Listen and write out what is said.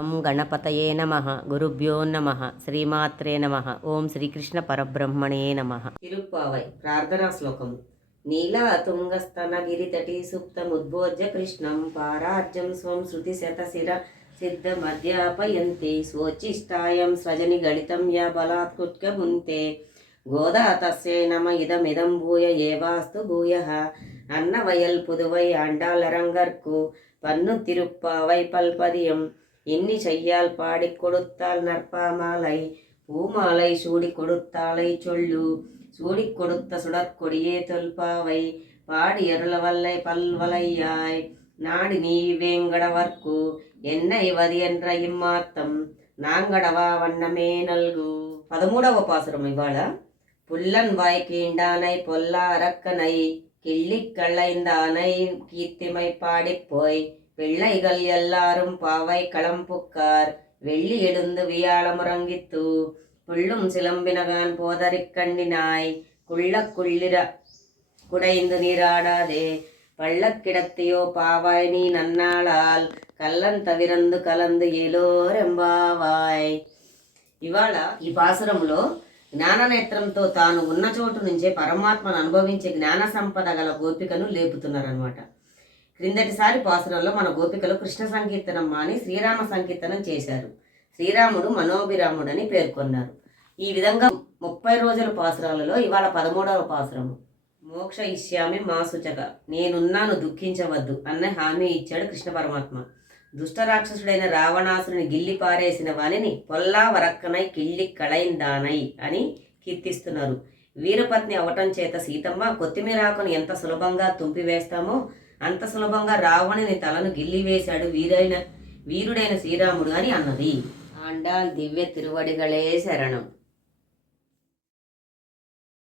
ఓం గణపతయే నమ గురుభ్యో నమ శ్రీమాత్రే నమ ఓం శ్రీకృష్ణ పరబ్రహ్మణే నమ తిరుప్పావై ప్రార్థనా శ్లోకము నీలా తుంగస్తన గిరితటి సుప్తముద్బోధ్య కృష్ణం పారాజ్యం స్వం శృతి శతశిర సిద్ధమధ్యాపయంతి స్వోచ్చిష్టాయం స్వజని గణితం యా బలాత్కృత్య ముంతే గోదా తస్యై నమ ఇదమిదం భూయ ఏవాస్తు భూయ అన్నవయల్ పుదువై అండాలరంగర్కు పన్ను తిరుప్పావై పల్పదియం இன்னி செய்யால் பாடி கொடுத்தால் நற்பாமாலை. பூமாலை சூடி கொடுத்தாலை சொல்லு. சூடி கொடுத்த சுடற்கொடியே தொல்பாவை. பாடி அருளவல்லை பல்வலையாய். நாடி நீ வேங்கடவர்க்கு. என்னை வது என்ற இம்மாத்தம் நாங்கடவா வண்ணமே நல்கு. பதிமூடவ பாசுரம் இவாள. புல்லன் வாய் கீண்டானை பொல்லா அரக்கனை கிள்ளிக்களைந்தானை கீர்த்திமை பாடிப்போய் பிள்ளைகள் எல்லாரும் பாவை களம்புக்கார் வெள்ளி எழுந்து வியாழமுறங்கித்து புள்ளும் சிலம்பினகான் போதறிக் கண்ணினாய் குள்ள குள்ளிர குடைந்து நீராடாதே பள்ளக்கிடத்தியோ பாவாய் நீ நன்னாளால் కళ్ళన్ తవిరందు కలందు ఏలోరెంబావాయ్ ఇవాళ ఈ పాసురంలో జ్ఞాననేత్రంతో తాను ఉన్న చోటు నుంచే పరమాత్మను అనుభవించే జ్ఞాన సంపద గల గోపికను లేపుతున్నారనమాట క్రిందటిసారి పాసురంలో మన గోపికలు కృష్ణ సంకీర్తనం మాని శ్రీరామ సంకీర్తనం చేశారు. శ్రీరాముడు మనోభిరాముడని పేర్కొన్నారు. ఈ విధంగా ముప్పై రోజుల పాసురాలలో ఇవాళ పదమూడవ పాసురము. మోక్ష ఇష్యామి మా సుచక. నేనున్నాను దుఃఖించవద్దు అన్న హామీ ఇచ్చాడు కృష్ణ పరమాత్మ. దుష్టరాక్షసుడైన రావణాసుని గిల్లి పారేసిన వానిని పొల్లా వరక్కనై కిళ్ళి కళైందానై అని కీర్తిస్తున్నారు. వీరపత్ని అవటం చేత సీతమ్మ కొత్తిమీరాకును ఎంత సులభంగా తుంపివేస్తామో అంత సులభంగా రావణుని తలను గిల్లి వేశాడు వీరైన వీరుడైన శ్రీరాముడు అని అన్నది. ఆండాల్ దివ్య తిరువడిగలే శరణం.